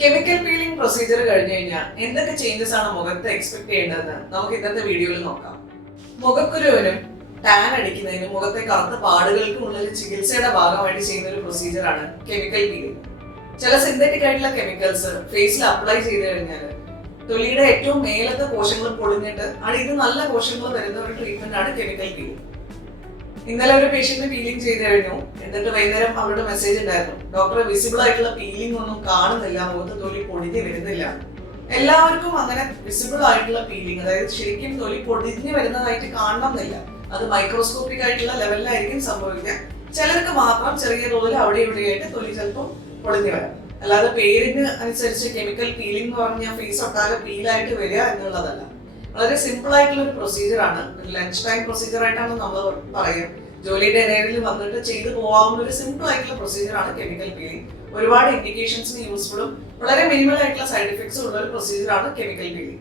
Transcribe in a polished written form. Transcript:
Chemical peeling procedure കഴിഞ്ഞു കഴിഞ്ഞാൽ എന്തൊക്കെ ചേഞ്ചസ് ആണ് മുഖത്ത് എക്സ്പെക്ട് ചെയ്യേണ്ടതെന്ന് നമുക്ക് ഇന്നത്തെ വീഡിയോയിൽ നോക്കാം. മുഖക്കുരുവിനും ടാൻ അടിക്കുന്നതിനും മുഖത്തെ കറുത്ത പാടുകൾക്കും ഉള്ള ഒരു ചികിത്സയുടെ ഭാഗമായിട്ട് ചെയ്യുന്ന ഒരു പ്രൊസീജിയർ ആണ് കെമിക്കൽ പീലിംഗ്. ചില സിന്തറ്റിക് ആയിട്ടുള്ള കെമിക്കൽസ് ഫേസിൽ അപ്ലൈ ചെയ്ത് കഴിഞ്ഞാൽ തൊലിയുടെ ഏറ്റവും മേലത്തെ കോശങ്ങൾ പൊളിഞ്ഞിട്ട് അടിയിൽ നല്ല കോശങ്ങൾ വരുന്ന ഒരു ട്രീറ്റ്മെന്റ് ആണ് കെമിക്കൽ പീലിംഗ്. ഇന്നലെ ഒരു പേഷ്യന്റ് പീലിംഗ് ചെയ്ത് കഴിഞ്ഞു. എന്നിട്ട് വൈകുന്നേരം അവരുടെ മെസ്സേജ് ഉണ്ടായിരുന്നു, ഡോക്ടറെ വിസിബിൾ ആയിട്ടുള്ള പീലിംഗ് ഒന്നും കാണുന്നില്ല, മുഖത്ത് തൊലി പൊടിഞ്ഞു വരുന്നില്ല. എല്ലാവർക്കും അങ്ങനെ വിസിബിൾ ആയിട്ടുള്ള പീലിംഗ്, അതായത് ശരിക്കും തൊലി പൊടിഞ്ഞു വരുന്നതായിട്ട് കാണണമെന്നില്ല. അത് മൈക്രോസ്കോപ്പിക് ആയിട്ടുള്ള ലെവലിലായിരിക്കും സംഭവിക്കുക. ചിലർക്ക് മാത്രം ചെറിയ തോതിൽ അവിടെ ഇവിടെയായിട്ട് തൊലി ചിലപ്പോൾ പൊളിഞ്ഞു വരാം. അല്ലാതെ പേരിന് അനുസരിച്ച് കെമിക്കൽ പീലിംഗ് എന്ന് പറഞ്ഞാൽ ഫേസ് ഒട്ടാകെ പീലായിട്ട് വരിക എന്നുള്ളതല്ല. വളരെ സിമ്പിൾ ആയിട്ടുള്ള ഒരു പ്രൊസീജിയർ ആണ്. ഒരു ലഞ്ച് ടൈം പ്രൊസീജിയർ ആയിട്ടാണ് നമ്മൾ പറയുക. ജോലിയുടെ ഇടയിൽ വന്നിട്ട് ചെയ്തു പോകാവുന്ന ഒരു സിമ്പിൾ ആയിട്ടുള്ള പ്രൊസീജിയർ ആണ് കെമിക്കൽ പീലിംഗ്. ഒരുപാട് ഇൻഡിക്കേഷൻസിന് യൂസ്ഫുള്ളും വളരെ മിനിമൽ ആയിട്ടുള്ള സൈഡ് എഫക്ട്സും ഉള്ള ഒരു പ്രൊസീജിയർ ആണ് കെമിക്കൽ പീലിംഗ്.